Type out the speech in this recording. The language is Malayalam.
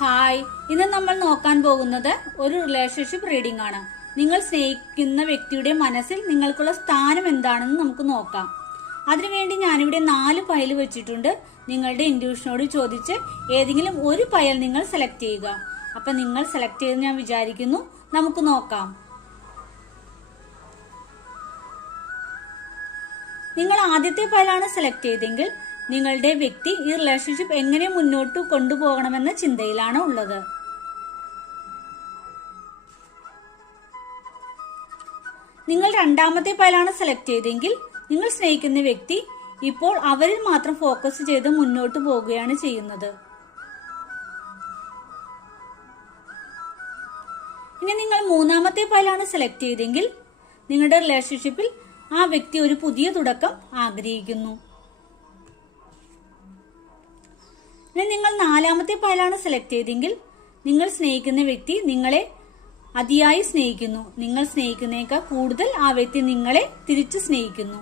ഹായ്, ഇന്ന് നമ്മൾ നോക്കാൻ പോകുന്നത് ഒരു റിലേഷൻഷിപ്പ് റീഡിംഗ് ആണ്. നിങ്ങൾ സ്നേഹിക്കുന്ന വ്യക്തിയുടെ മനസ്സിൽ നിങ്ങൾക്കുള്ള സ്ഥാനം എന്താണെന്ന് നമുക്ക് നോക്കാം. അതിനുവേണ്ടി ഞാനിവിടെ 4 പയൽ വെച്ചിട്ടുണ്ട്. നിങ്ങളുടെ ഇൻറ്റ്യൂഷനോട് ചോദിച്ച് ഏതെങ്കിലും ഒരു പയൽ നിങ്ങൾ സെലക്ട് ചെയ്യുക. അപ്പൊ നിങ്ങൾ സെലക്ട് ചെയ്ത് ഞാൻ വിചാരിക്കുന്നു. നമുക്ക് നോക്കാം. നിങ്ങൾ ആദ്യത്തെ പയലാണ് സെലക്ട് ചെയ്തെങ്കിൽ നിങ്ങളുടെ വ്യക്തി ഈ റിലേഷൻഷിപ്പ് എങ്ങനെ മുന്നോട്ട് കൊണ്ടുപോകണമെന്ന ചിന്തയിലാണ് ഉള്ളത്. നിങ്ങൾ രണ്ടാമത്തെ പയലാണ് സെലക്ട് ചെയ്തെങ്കിൽ നിങ്ങൾ സ്നേഹിക്കുന്ന വ്യക്തി ഇപ്പോൾ അവരിൽ മാത്രം ഫോക്കസ് ചെയ്ത് മുന്നോട്ട് പോവുകയാണ് ചെയ്യുന്നത്. ഇനി നിങ്ങൾ മൂന്നാമത്തെ പയലാണ് സെലക്ട് ചെയ്തെങ്കിൽ നിങ്ങളുടെ റിലേഷൻഷിപ്പിൽ ആ വ്യക്തി ഒരു പുതിയ തുടക്കം ആഗ്രഹിക്കുന്നു. ഇനി നിങ്ങൾ നാലാമത്തെ പയലാണ് സെലക്ട് ചെയ്തെങ്കിൽ നിങ്ങൾ സ്നേഹിക്കുന്ന വ്യക്തി നിങ്ങളെ അതിയായി സ്നേഹിക്കുന്നു. നിങ്ങൾ സ്നേഹിക്കുന്നതിനേക്കാൾ കൂടുതൽ ആ വ്യക്തി നിങ്ങളെ തിരിച്ചു സ്നേഹിക്കുന്നു.